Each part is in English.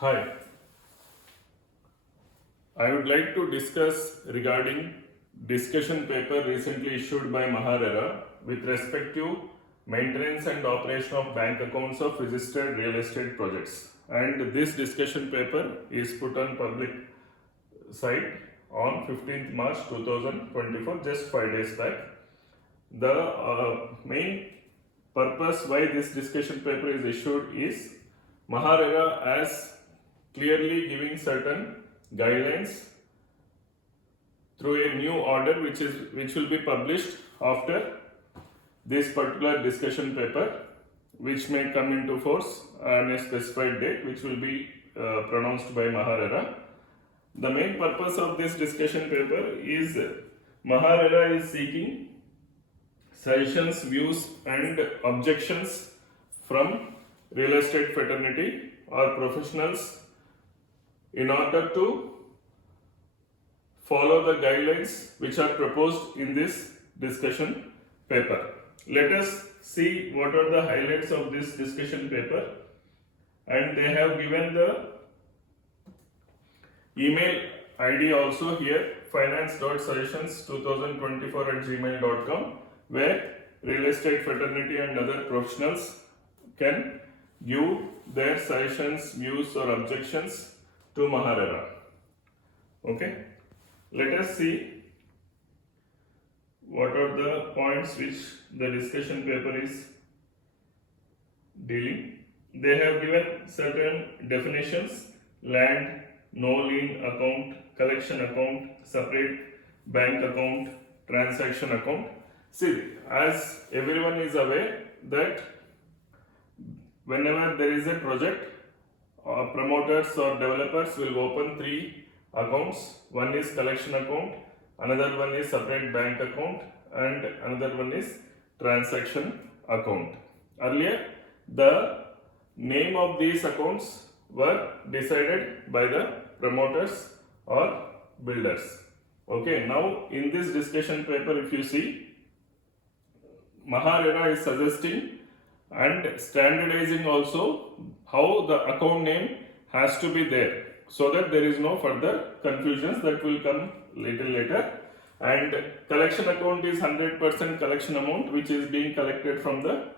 Hi, I would like to discuss regarding discussion paper recently issued by MAHA RERA with respect to maintenance and operation of bank accounts of registered real estate projects. And this discussion paper is put on public site on 15th March 2024, just 5 days back. The main purpose why this discussion paper is issued is MAHA RERA as clearly giving certain guidelines through a new order which will be published after this particular discussion paper, which may come into force on a specified date, which will be pronounced by MAHA RERA. The main purpose of this discussion paper is MAHA RERA is seeking suggestions, views and objections from real estate fraternity or professionals in order to follow the guidelines which are proposed in this discussion paper. Let us see what are the highlights of this discussion paper, and they have given the email ID also here, finance.suggestions2024@gmail.com, where real estate fraternity and other professionals can give their suggestions, views or objections to MAHA RERA. Okay, let us see what are the points which the discussion paper is dealing. They have given certain definitions: land, no lien account, collection account, separate bank account, transaction account. See, as everyone is aware that whenever there is a project, promoters or developers will open three accounts. One is collection account, another one is separate bank account, and another one is transaction account. Earlier, the name of these accounts were decided by the promoters or builders. Okay, now in this discussion paper, if you see, MAHA RERA is suggesting and standardizing also how the account name has to be there, so that there is no further confusions that will come little later. And collection account is 100% collection amount which is being collected from the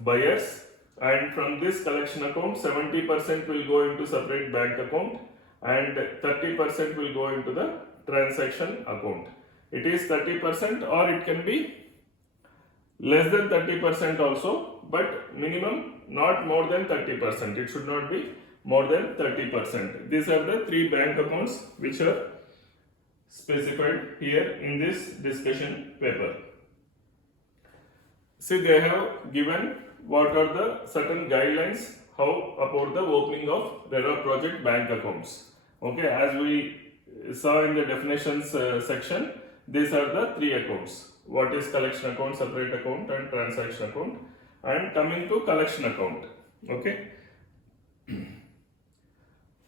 buyers, and from this collection account 70% will go into separate bank account and 30% will go into the transaction account. It is 30% or it can be less than 30% also, but minimum not more than 30%. It should not be more than 30%. These are the three bank accounts which are specified here in this discussion paper. See, they have given what are the certain guidelines how about the opening of RERA project bank accounts. Okay, as we saw in the definitions section, these are the three accounts. What is collection account, separate account and transaction account. And coming to collection account, okay,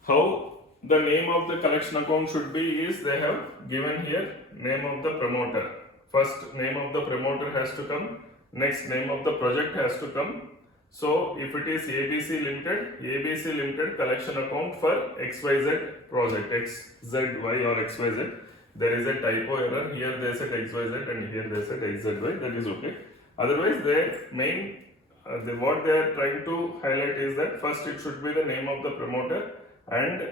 how the name of the collection account should be is they have given here name of the promoter. First name of the promoter has to come, next name of the project has to come. So if it is ABC Limited collection account for XYZ project, XZY or XYZ. There is a typo error, here they said XYZ and here they said XZY, that is okay. Otherwise, their main, what they are trying to highlight is that first it should be the name of the promoter and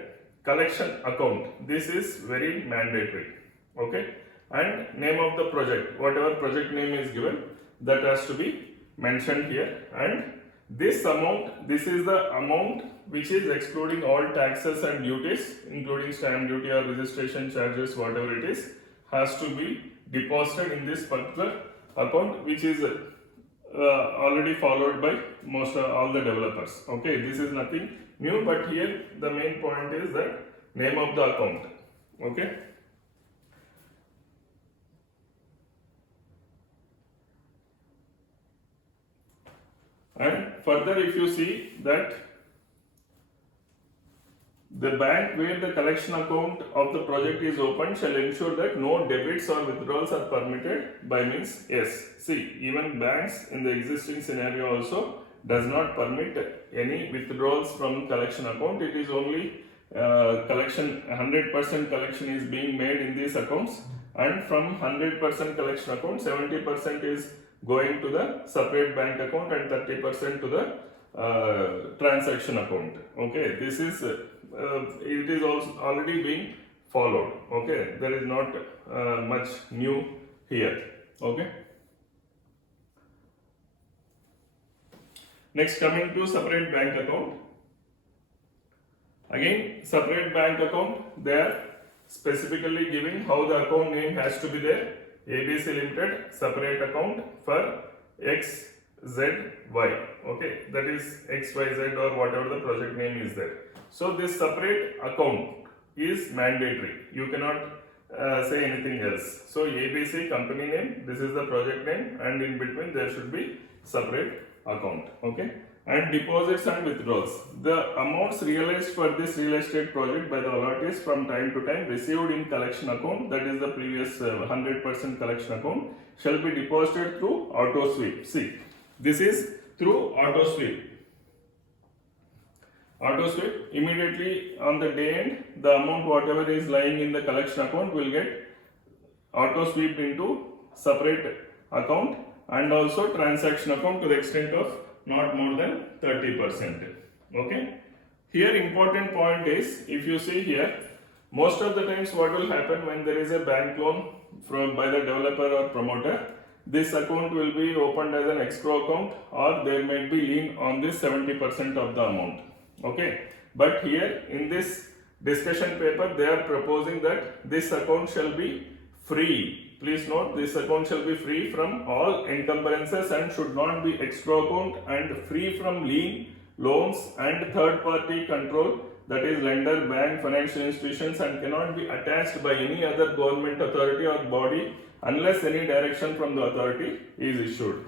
collection account. This is very mandatory. Okay, and name of the project, whatever project name is given, that has to be mentioned here. And this amount, this is the amount which is excluding all taxes and duties, including stamp duty or registration charges, whatever it is, has to be deposited in this particular account, which is already followed by most all the developers. Okay, this is nothing new, but here the main point is that name of the account. Okay. And further, if you see that the bank where the collection account of the project is opened shall ensure that no debits or withdrawals are permitted by means. Yes, see, even banks in the existing scenario also does not permit any withdrawals from collection account. It is only collection, 100% collection is being made in these accounts, and from 100% collection account, 70% is going to the separate bank account and 30% to the transaction account. Okay, this is it is also already being followed. Okay, there is not much new here. Okay. Next, coming to separate bank account. Again, separate bank account, they are specifically giving how the account name has to be there. ABC Limited separate account for XZY. Okay, that is XYZ or whatever the project name is there. So this separate account is mandatory. You cannot say anything else. So ABC company name, this is the project name, and in between there should be separate account. Okay. And deposits and withdrawals. The amounts realized for this real estate project by the allottees from time to time received in collection account, that is the previous 100% collection account, shall be deposited through auto sweep. See, this is through auto sweep. Auto sweep, immediately on the day end, the amount whatever is lying in the collection account will get auto sweep into separate account and also transaction account to the extent of not more than 30%. Okay. Here important point is, if you see here, most of the times what will happen when there is a bank loan from by the developer or promoter, this account will be opened as an escrow account, or there might be lien on this 70% of the amount. Okay. But here in this discussion paper, they are proposing that this account shall be free. Please note, this account shall be free from all encumbrances and should not be escrow account, and free from lien, loans and third party control, that is lender, bank, financial institutions, and cannot be attached by any other government authority or body unless any direction from the authority is issued.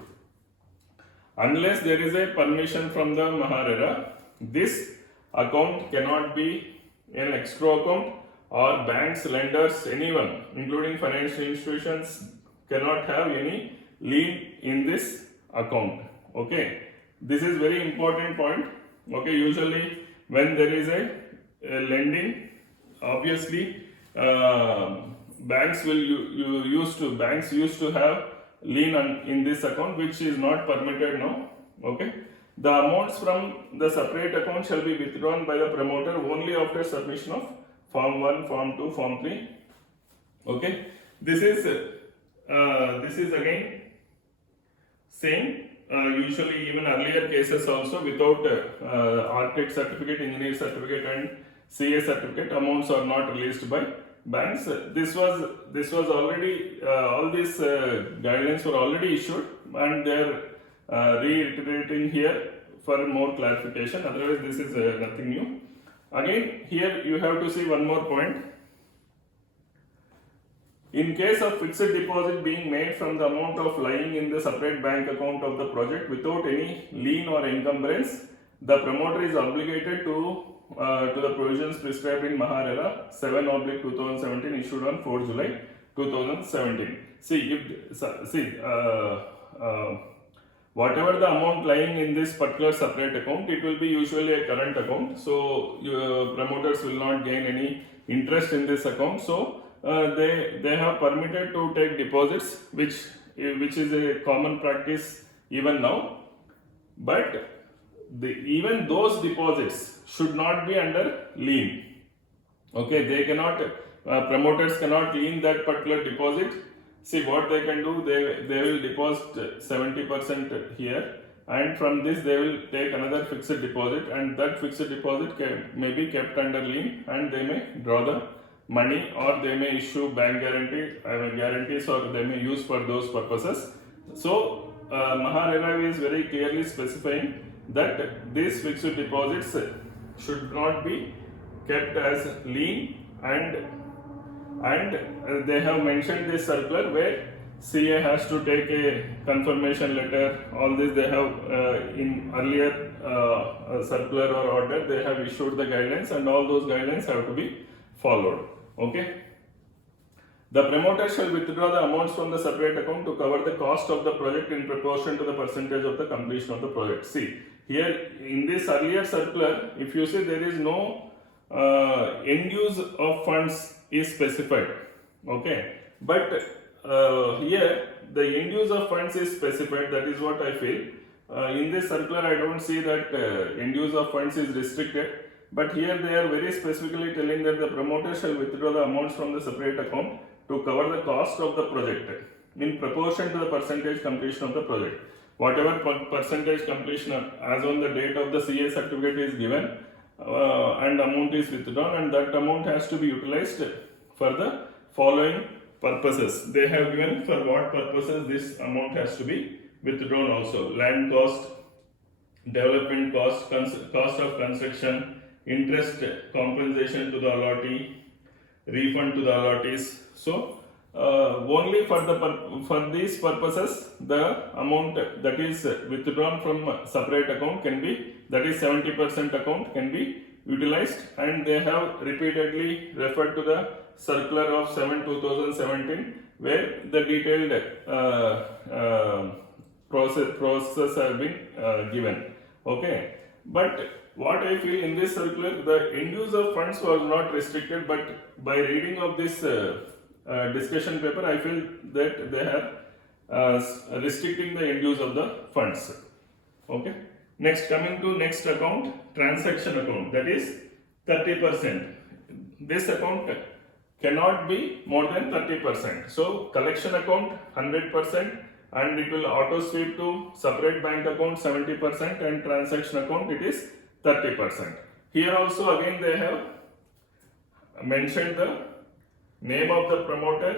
Unless there is a permission from the MAHA RERA, this account cannot be an escrow account, or banks, lenders, anyone, including financial institutions, cannot have any lien in this account. Okay, this is very important point. Okay, usually when there is a lending, obviously banks used to have lien in this account, which is not permitted now. Okay, the amounts from the separate account shall be withdrawn by the promoter only after submission of Form 1, Form 2, Form 3. Okay, this is again same. Usually even earlier cases also, without architect certificate, engineer certificate and CA certificate, amounts are not released by banks. This was already all these guidelines were already issued, and they are reiterating here for more clarification. Otherwise, this is nothing new. Again, here you have to see one more point. In case of fixed deposit being made from the amount of lying in the separate bank account of the project without any lien or encumbrance, the promoter is obligated to the provisions prescribed in MAHA RERA 7/2017 issued on 4 July 2017. Whatever the amount lying in this particular separate account, it will be usually a current account. So promoters will not gain any interest in this account. So they have permitted to take deposits, which is a common practice even now. But even those deposits should not be under lien. Okay, they cannot. Promoters cannot lien that particular deposit. See what they can do, they will deposit 70% here, and from this they will take another fixed deposit, and that fixed deposit may be kept under lien, and they may draw the money, or they may issue bank guarantees, or they may use for those purposes. So MAHA RERA is very clearly specifying that these fixed deposits should not be kept as lien, and they have mentioned this circular where CA has to take a confirmation letter. All this they have in earlier circular or order, they have issued the guidelines, and all those guidelines have to be followed. Okay. The promoter shall withdraw the amounts from the separate account to cover the cost of the project in proportion to the percentage of the completion of the project. See, here in this earlier circular, if you see, there is no end use of funds is specified. Okay, but here the end use of funds is specified. That is what I feel. In this circular, I don't see that end use of funds is restricted. But here they are very specifically telling that the promoter shall withdraw the amounts from the separate account to cover the cost of the project in proportion to the percentage completion of the project. Whatever percentage completion as on the date of the CA certificate is given and amount is withdrawn, and that amount has to be utilized for the following purposes. They have given for what purposes this amount has to be withdrawn also: land cost, development cost, cost of construction, interest compensation to the allottee, refund to the allottees. So only for these purposes the amount that is withdrawn from separate account can be, that is 70% account can be utilized, and they have repeatedly referred to the circular of 7/2017 where the detailed process have been given. Okay, but what I feel in this circular, the end use of funds was not restricted, but by reading of this discussion paper, I feel that they are restricting the end use of the funds. Okay. Next, coming to next account, transaction account, that is 30%. This account cannot be more than 30%. So collection account 100%, and it will auto sweep to separate bank account 70%, and transaction account it is 30%. Here also again they have mentioned the name of the promoter,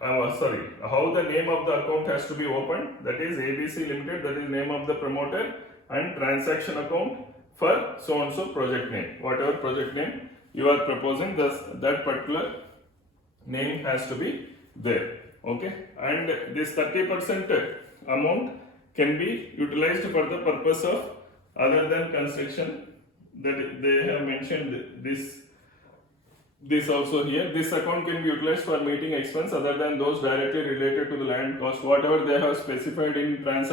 how the name of the account has to be opened, that is ABC Limited, that is name of the promoter, and transaction account for so and so project name. Whatever project name you are proposing, that particular name has to be there. Okay, and this 30% amount can be utilized for the purpose of other than construction. That they have mentioned this also here. This account can be utilized for meeting expense other than those directly related to the land cost, whatever they have specified in transaction